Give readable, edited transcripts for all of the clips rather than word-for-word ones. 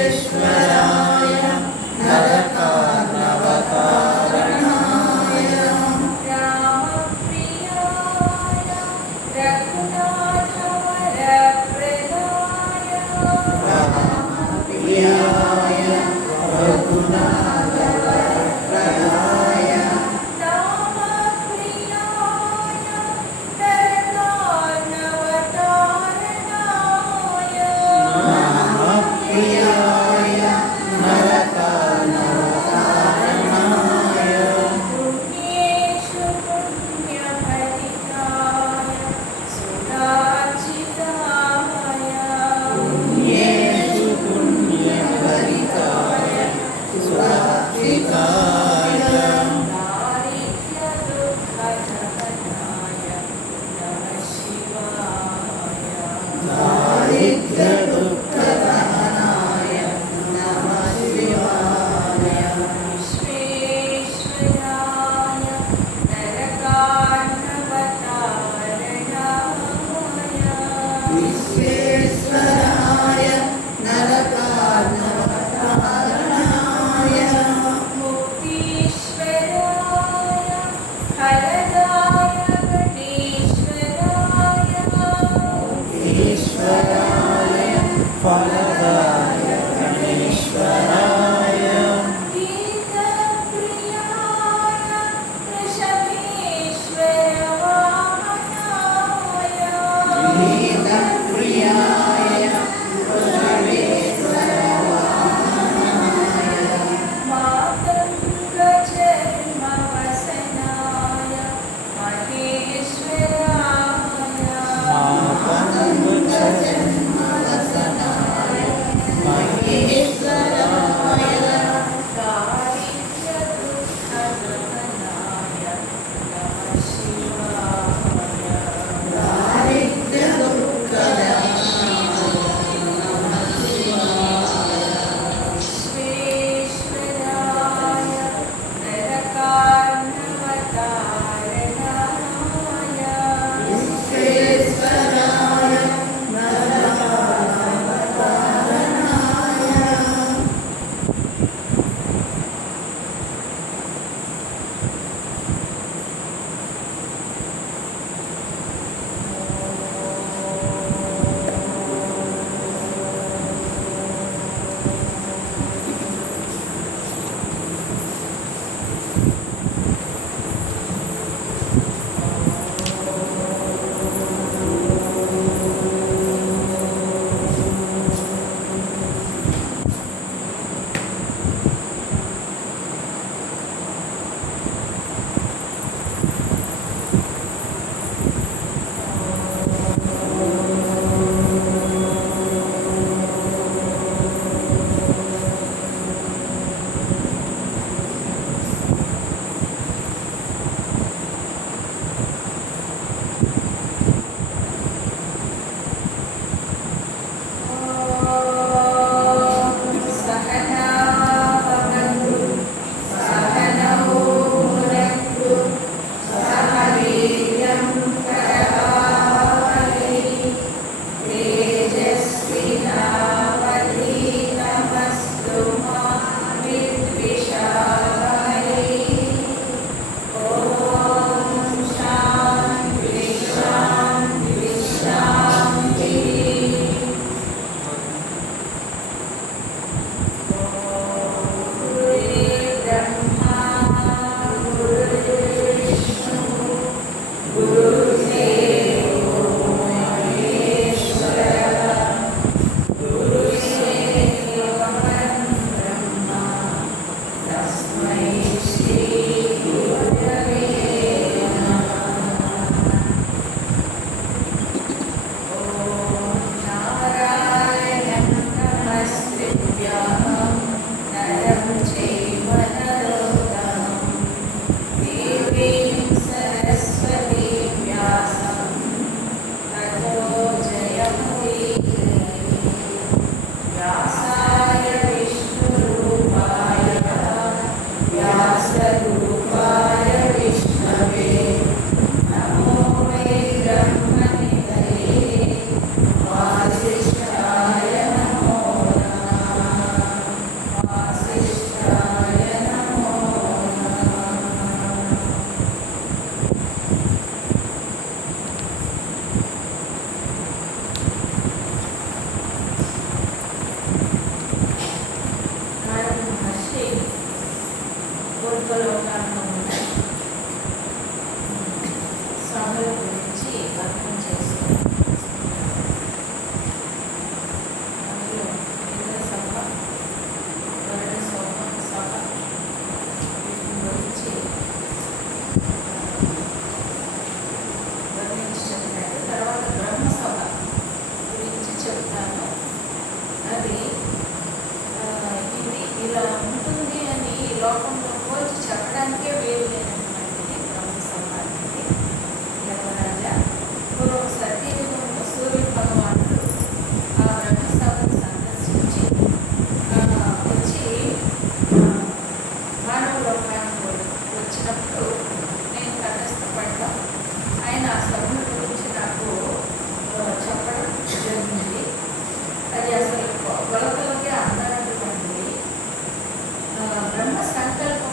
विश्वेश्वराय స్వర్గలోకాల్లో ఉన్న సభల గురించి అర్థం చేసుకున్నాం. అందులో ఇంద్ర సభ, వరుణ సభ వీటి గురించి వర్ణించడం. తర్వాత బ్రహ్మసభ గురించి చెప్తాను. అది ఇది ఇలా ఉంటుంది అని ఈ లోకంలో పోల్చి చెప్పడానికే వీలు లేనటువంటిది బ్రహ్మసభ అనేది. యమరాజా పూర్వం సత్యయుగంలో సూర్య భగవానుడు ఆ బ్రహ్మసభను సందర్శించి వచ్చి మానవ లోకానికి వచ్చినప్పుడు నేను తటస్థపడ్డా. ఆయన ఆ సభల గురించి నాకు చెప్పడం జరిగింది. అది అసలు కొలతలకే అందనటువంటి బ్రహ్మ సంకల్పం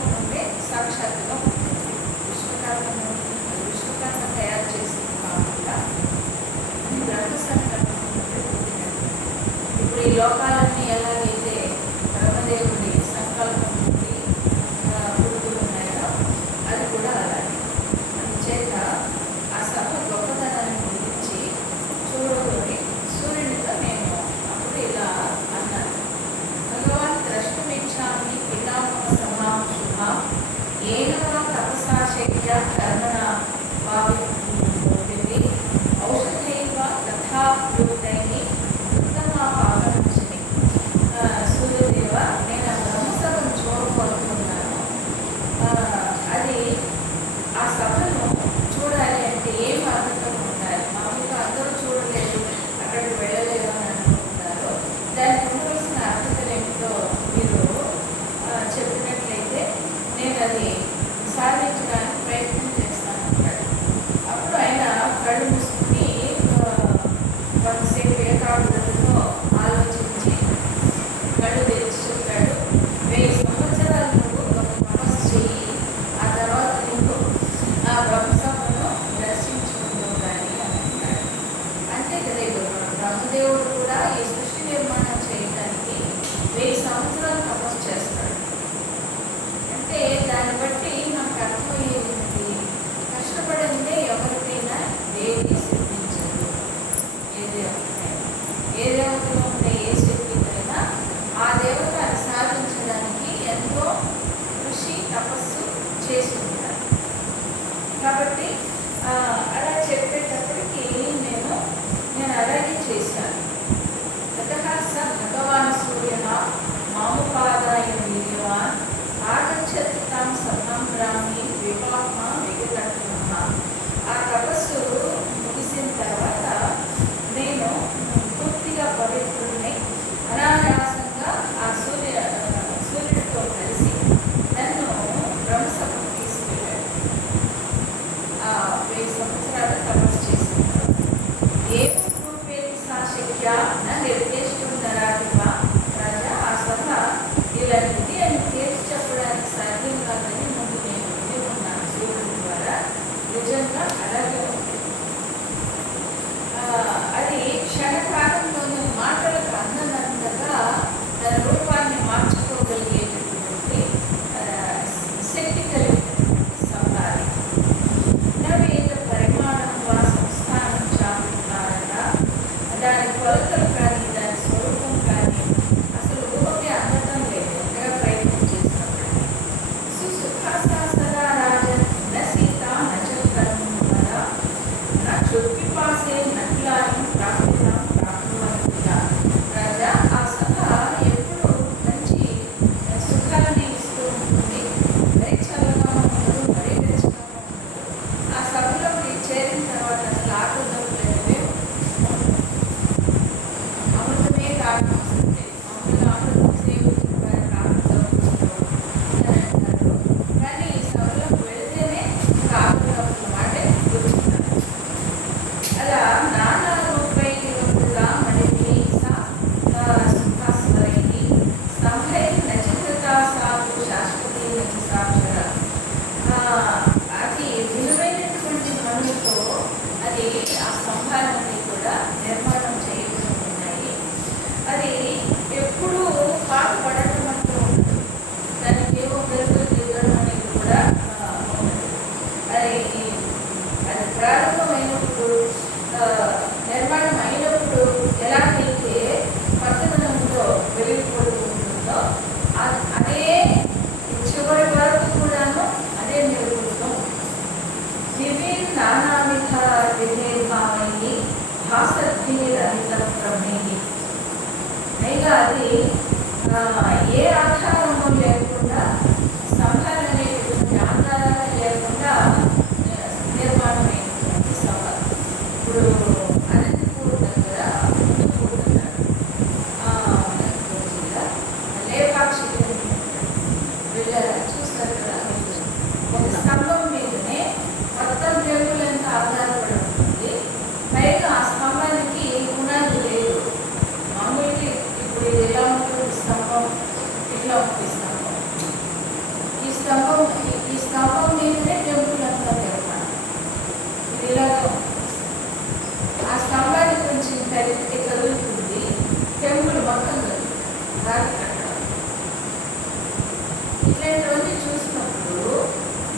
ఇట్లాంటివన్నీ చూసినప్పుడు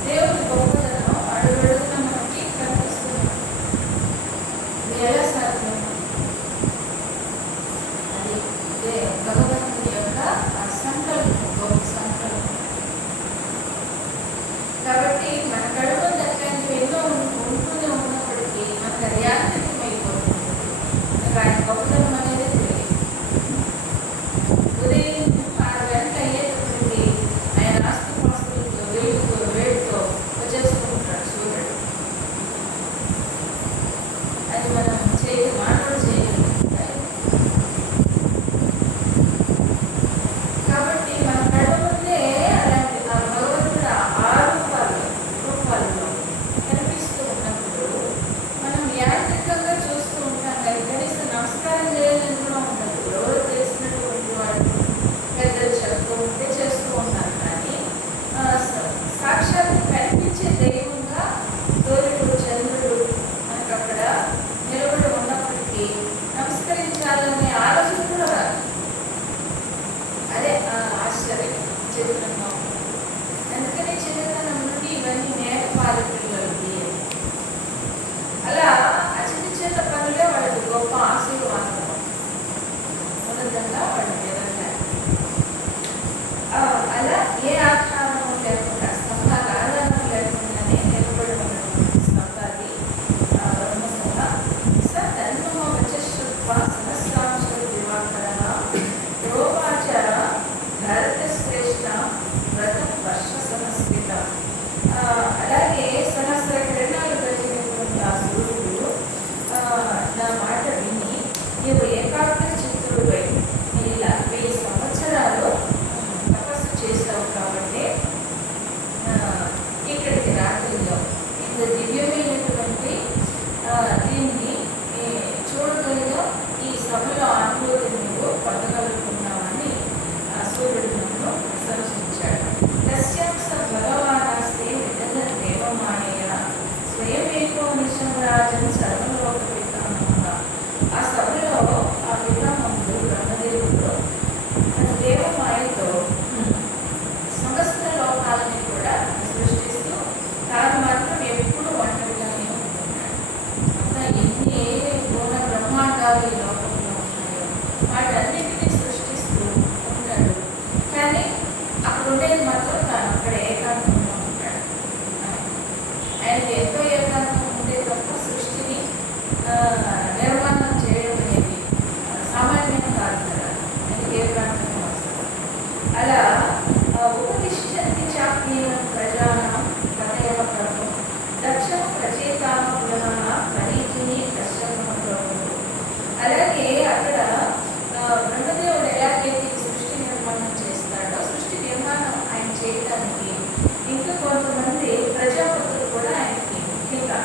దేవుడి గొప్పతనం అడుగడుగున మనకి కనిపిస్తుంది. ఇది ఎలా సాధ్యం? అది భగవంతుని యొక్క సంకల్పం, గొప్ప సంకల్పం. కాబట్టి మన కడుపు అట్లాంటివి ఎన్నో ఉంటూనే ఉన్నప్పటికీ మనకు అది యాంత్రికమైపోతుంది. ఆయన గొప్పతనం అనేది తెలియదు. ఉదయం 6 గంటలు అయ్యేటప్పటికి ఆయన ఆస్తిపాస్తులతో వేడితో వచ్చేస్తూ ఉంటాడు సూర్యుడు. అది మనం మానవుడు చేయగలం. కాబట్టి మన కళ్ళ ముందే అలాంటి ఆ భగవంతుడు ఆ రూపాల్లో కనిపిస్తూ ఉన్నప్పుడు మనం యాంత్రికంగా చూస్తూ ఉంటాం. కానీ కనీసం నమస్కారం చేయాలని కూడా ఉండదు. ఎవరు చేసినటువంటి వాళ్ళు పెద్దలు చెప్తూ ఉంటే చేస్తూ ఉంటారు. కానీ సాక్షాత్ కనిపించే దైవంగా సూర్యుడు చంద్రుడు మనకు అక్కడ నిలబడి ఉన్నప్పటికీ నమస్కరించాలనే ఆలోచన కూడా రాదు. అదే ఆశ్చర్యం, చిత్రంగా ఉంటుంది. అందుకని చిన్నతనం నుండి ఇవన్నీ నేర్పాలి పిల్లలకి. అలా ఆ చిన్న పనులే వాళ్ళకి గొప్ప ఆశీర్వాదం. ఉన్నతంగా వాళ్ళు ఎదగాలి. అలా ఏ ఆధారం లేకుండా, స్తంభాల ఆధారం లేకుండానే నిలబడి ఉన్నటువంటి స్తంభాది బ్రహ్మసభ స తన్మమ వచశ్రుత్వా సహస్రాంశ దివాకరః రూపాచార భారత శ్రేష్ఠ వ్రతం వర్ష సంస్కృత. అలాగే సహస్ర కిరణాలు కలిగినటువంటి ఆ సూర్యుడు నా మాట విని నీవు ఏకాగ్ర చిత్తుడిపై ఇలా 1000 సంవత్సరాలు తపస్సు చేస్తావు కాబట్టి ఇక్కడికి రాత్రిలో ఇంత దివ్యమైనటువంటి దీన్ని చూడగలిగా ఈ సభలో అనుభూతి నువ్వు పొందగలుగుతున్నావని సూర్యుడు నన్ను ప్రశంసించాడు. తస్యాంస భగవానాస్తే విధంగా దేవమాయ స్వయమేకో నిశంరాజన్ సర్వలోక పితామహ. ఆ సభలో ఆ పితామహుడు బ్రహ్మదేవుడు దేవమాయతో సమస్త లోకాలని కూడా సృష్టిస్తూ తాను మాత్రం ఎప్పుడు ఒంటరిగానే ఉంటున్నాడు. అంతా ఎన్ని గుణ బ్రహ్మాండాలు ఈ లోకంలో ఉన్నాయో వాటన్నిటినీ సృష్టిస్తూ ఉంటాడు. కానీ అక్కడ ఉండేది మాత్రం తాను అక్కడ ఏకాంతంగా ఉంటాడు. ఆయనకి ఎంతో ఏకాంతం ఉంటే తప్ప సృష్టిని నిర్మాణం చేయడం అనేది సామాన్యం కాదు కదా. ఆయనకి ఏకాంతంగా వస్తుంది. అలా ఉపతిష్ఠంతి చాప్యీనం ప్రజానం పదయవ ప్రభు దక్షం ప్రచేతామ పునః పరీచిని కశ్యపం. అలాగే అక్కడ బ్రహ్మదేవుడు ఎలాగైతే సృష్టి నిర్మాణం చేస్తాడో, సృష్టి నిర్మాణం ఆయన చేయడానికి ఇంకా కొంతమంది ప్రజాపతులు కూడా ఆయనకి, ముఖ్యంగా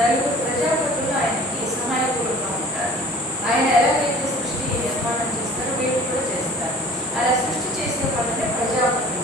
4 ప్రజాపతులు ఆయనకి సహాయకులుగా ఉంటారు. ఆయన ఎలాగైతే సృష్టి నిర్మాణం చేస్తారో వీళ్ళు కూడా చేస్తారు. అలా సృష్టి చేసే వాళ్ళనే ప్రజాపతులు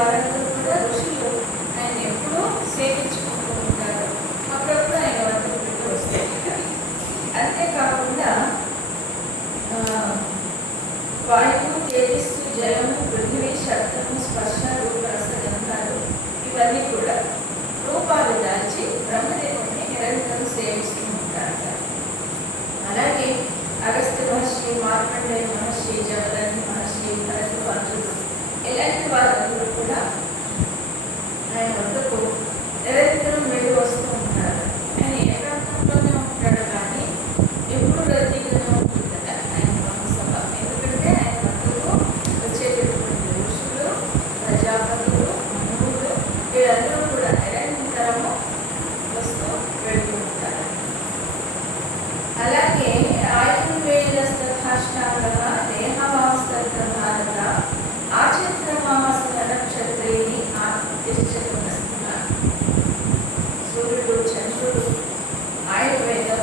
వారందరూ కూడా ఋషులు ఆయన ఎప్పుడూ సేవించుకుంటూ ఉంటారు. అప్పుడప్పుడు ఆయన వద్దకు పెట్టి వస్తూ ఉంటారు. అంతేకాకుండా వాయువు, తేజస్సు, జలము, పృథివీ, శబ్దము, స్పర్శ, రూప, రస, గంధాలు ఇవన్నీ కూడా రూపాలు దాల్చి బ్రహ్మదేవుడిని నిరంతరం సేవిస్తూ ఉంటారట. అలాగే అగస్త్య మహర్షి, మార్కండేయ మహర్షి, జమదగ్ని మహర్షి, భరద్వాజుడు ఇలాంటి వారందరూ కూడా ఆయన వద్దకు నిరంతరం వెళ్ళి వస్తూ ఉంటారు. ఆయన ఏకాంతంలోనే ఉంటాడు, కానీ ఎప్పుడు రద్దీగానే ఉంటుంది కదా ఆయన మహాసభ. ఎందుకంటే ఆయన వద్దకు వచ్చేటటువంటి ఋషులు, ప్రజాపతులు, మనువులు వీళ్ళందరూ కూడా నిరంతరము వస్తూ వెళ్తూ ఉంటారు. అలాగే ఆయుర్వేదస్థాష్టాంగ దేహవాస్తర భారత ఆచంద్రమాసన నక్షత్రేణి ఆతిష్టస్తున్నారు. సూర్యుడు, చంద్రుడు, ఆయుర్వేదం,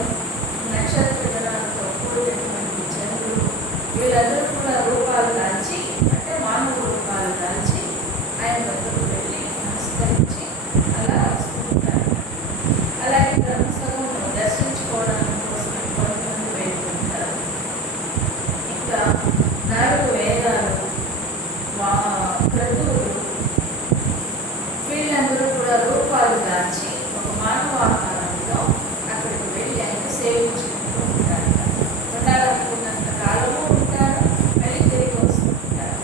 నక్షత్ర గణాలతో కూడినటువంటి చంద్రుడు వీళ్ళందరూ కూడా రూపాలు దాల్చి, అంటే మానవ రూపాలు దాల్చి ఆయన వద్దకు వెళ్ళి నమస్కరించి అలా వస్తూ ఉంటారు. అలాగే బ్రహ్మసభను దర్శించుకోవడానికి కోసం కొంతమంది వెళ్తుంటారు. ఇంకా 4 వేదాలు, క్రతువులు వీళ్ళందరూ కూడా రూపాలు దాల్చి ఒక మానవ ఆకారంలో అక్కడికి వెళ్ళి ఆయన సేవించుకుంటూ ఉంటారు. ఉండాలనుకున్నంత కాలము ఉంటారు, మళ్ళీ తిరిగి వస్తుంటారు.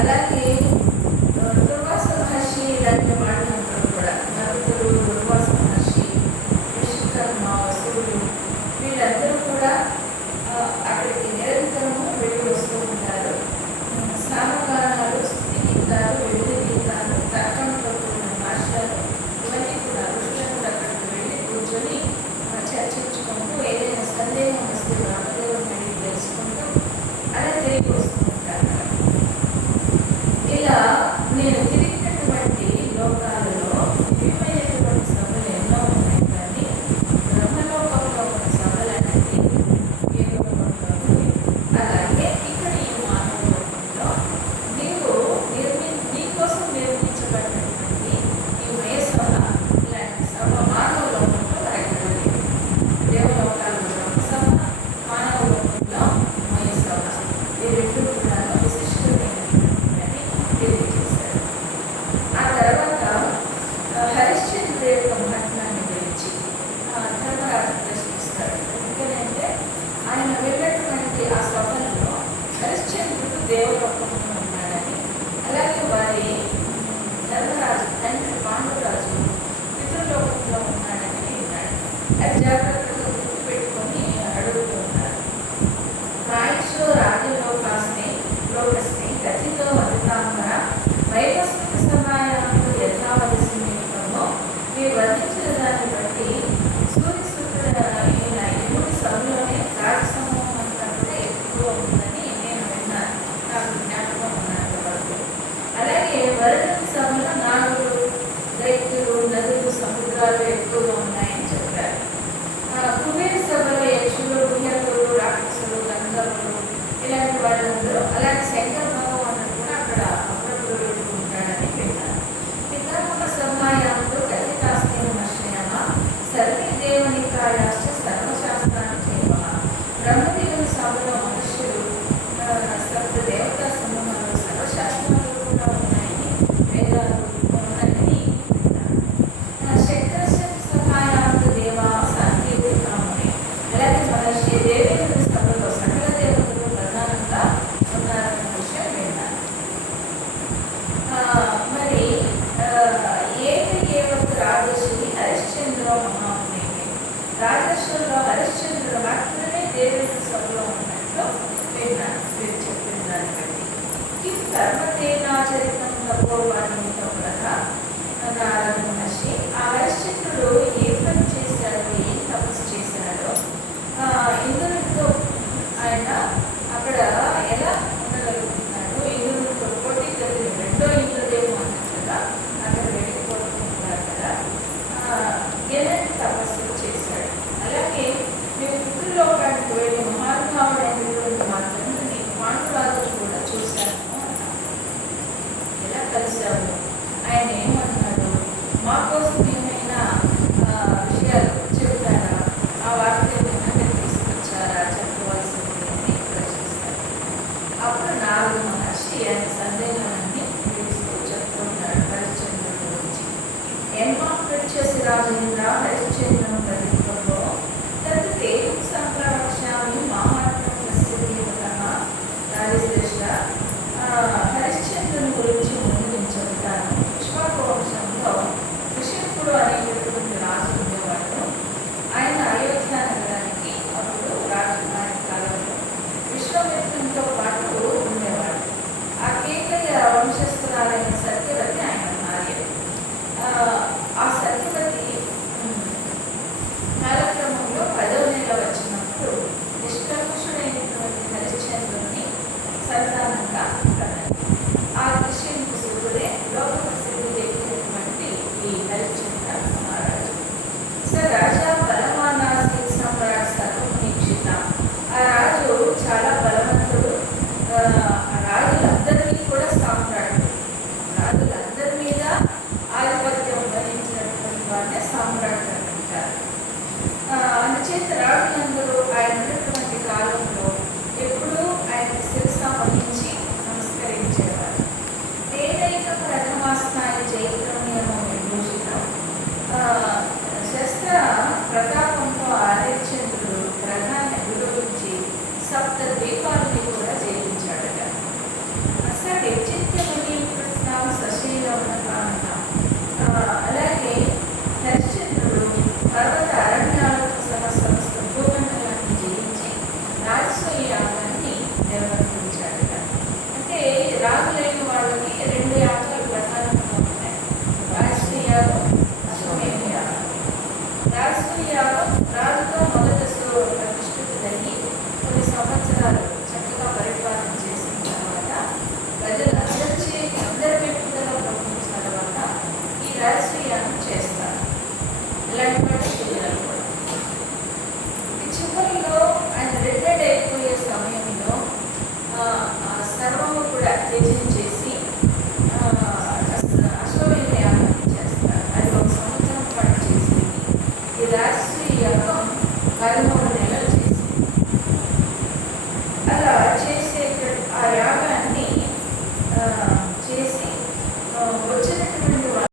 అలాగే దుర్వాస మహర్షి ఇలాంటి వాళ్ళందరూ కూడా నరుతులు, దుర్వాస మహర్షి, విశ్వకర్మ, వసువులు వీళ్ళందరూ కూడా అక్కడికి నిరంతరము వెళ్ళి వస్తూ ఉంటారు. సామగానాలు, స్తుతి గీతాలు, వెలుగు గీతాలు, తర్కంతో కూడిన భాష్యాలు ఇవన్నీ కూడా ఋషులను కూడా అక్కడికి వెళ్ళి కూర్చొని చర్చించుకుంటూ ఏదైనా సందేహం వస్తే బ్రహ్మదేవుని అడిగి తెలుసుకుంటూ అలా తిరిగి వస్తూ ఉంటారు. ఇలా నేను తిరిగినటువంటి లోకాలలో దివ్యమైనటువంటి సభలు ఎన్నో ఉన్నాయి, కానీ బ్రహ్మలోకంలో ఉన్న సభలు అనేది ఏదో ఉంటుంది. అలాగే ఇక్కడ ఈ మానవ లోకంలో నీకోసం నిర్మించబడినటువంటి ఈ మయసభ ఇలాంటి సభ మానవ లోకంలో ఎక్కడ లేదు. దేవలోకాల్లో బ్రహ్మసభ, మానవ లోకంలో మయసభ, ఈ రెండు కూడా విశిష్టమైనటువంటి తెలియజేశారు. ఆ తర్వాత హరిశ్చంద్ర యొక్క మహాత్మాన్ని గురించి ధర్మరాజు ప్రశ్నిస్తాడు. ఎందుకంటే ఆయన వెళ్ళినటువంటి ఆ సభలలో హరిశ్చంద్రుడు దేవలోకంలో ఉన్నాడని, అలాగే వారి ధర్మరాజు తండ్రి పాండురాజు పితృలోకంలో ఉన్నాడని విన్నాడు. అది జాగ్రత్తగా గుర్తుపెట్టుకొని అడుగుతున్నారు. రాయిషో రాజలోకాస్ని లోకస్ని గతితో వదితాంబర వైవస్మిక సహాయంతో యథావలసి నిమిత్తమో మీరు వర్ణించిన దాన్ని బట్టి సూర్యసూత్రుడు అయిన ఎముడి సభలోనే రాజసమూహం అంతా కూడా ఎక్కువ ఉందని నేను విన్నాను, నాకు జ్ఞాపకం ఉన్నంత వరకు. అలాగే వరుణుని సభలో నాగులు, దైత్యులు, నదులు, సముద్రాలు ఎక్కువగా ఉన్నాయని చెప్పారు. కుబేర సభలో యక్షులు, గుహ్యకులు, రాక్షసులు, గంధర్వులు ఇలాంటి వాళ్ళందరూ, అలాగే శంకర భగవానుడు కూడా అక్కడ అప్పుడప్పుడు వెళ్తూ ఉంటాడని విన్నాను. పితామహ సభాయాంతో కథితాస్తి మహర్షయమ సర్వే దేవనికాయాశ్చ సర్వశాస్త్రాన్ని చేవ. బ్రహ్మదేవుని సభలో మహర్షులు, సప్త దేవతా సమూహంలో సర్వశాస్త్రాలు కూడా ఉన్నాయని, వేదాలు ఉన్నాయని విన్నాను. శంకర సభాయాంత దేవా సాంకేతిక కామని, అలాగే మహర్షి దేవేంద్ర సభలో సకల దేవతలు ప్రధానంగా ఉన్నారన్న విషయం విన్నాను. మరి ఏవత్ రాజర్షి హరిశ్చంద్ర మహాముని, రాజర్షుల్లో హరిశ్చంద్రుడు మాత్రమే దేవేంద్ర సభలో ఉన్నట్లు విన్నాను మీరు చెప్పిన దాన్ని బట్టి. కిం కర్మతేనాచరితం తపోవాణితో కదా నారద మహర్షి, ఆ హరిశ్చంద్రుడు ఏ పని చేశాడో, ఏం తపస్సు చేశాడో, ఇంద్రుడితో ఆయన అక్కడ ఎలా ఉండగలుగుతున్నాడు, ఇంద్రుడితో పోటీ జరిగిన రెండో ఇంద్రుడేమో అన్నట్లుగా అక్కడ వెళ్ళిపోతూ ఉంటారు కదా, ఎలాంటి తపస్సులు చేశాడు, అలాగే కలిసాము. ఆయన ఏమన్నాడు, మా కోసం ఏమైనా విషయాలు చెప్తారా, ఆ వార్త ఏమైనా మీరు తీసుకొచ్చారా చెప్పవలసింది అని ప్రశ్నిస్తాడు. అప్పుడు నారద మహర్షి ఆయన సందేహాన్ని చెప్తుంటాడు హరిశ్చంద్రుడి గురించి. ఎన్మా వచ్చేసి రాజేంద్ర హరిశ్చంద్ర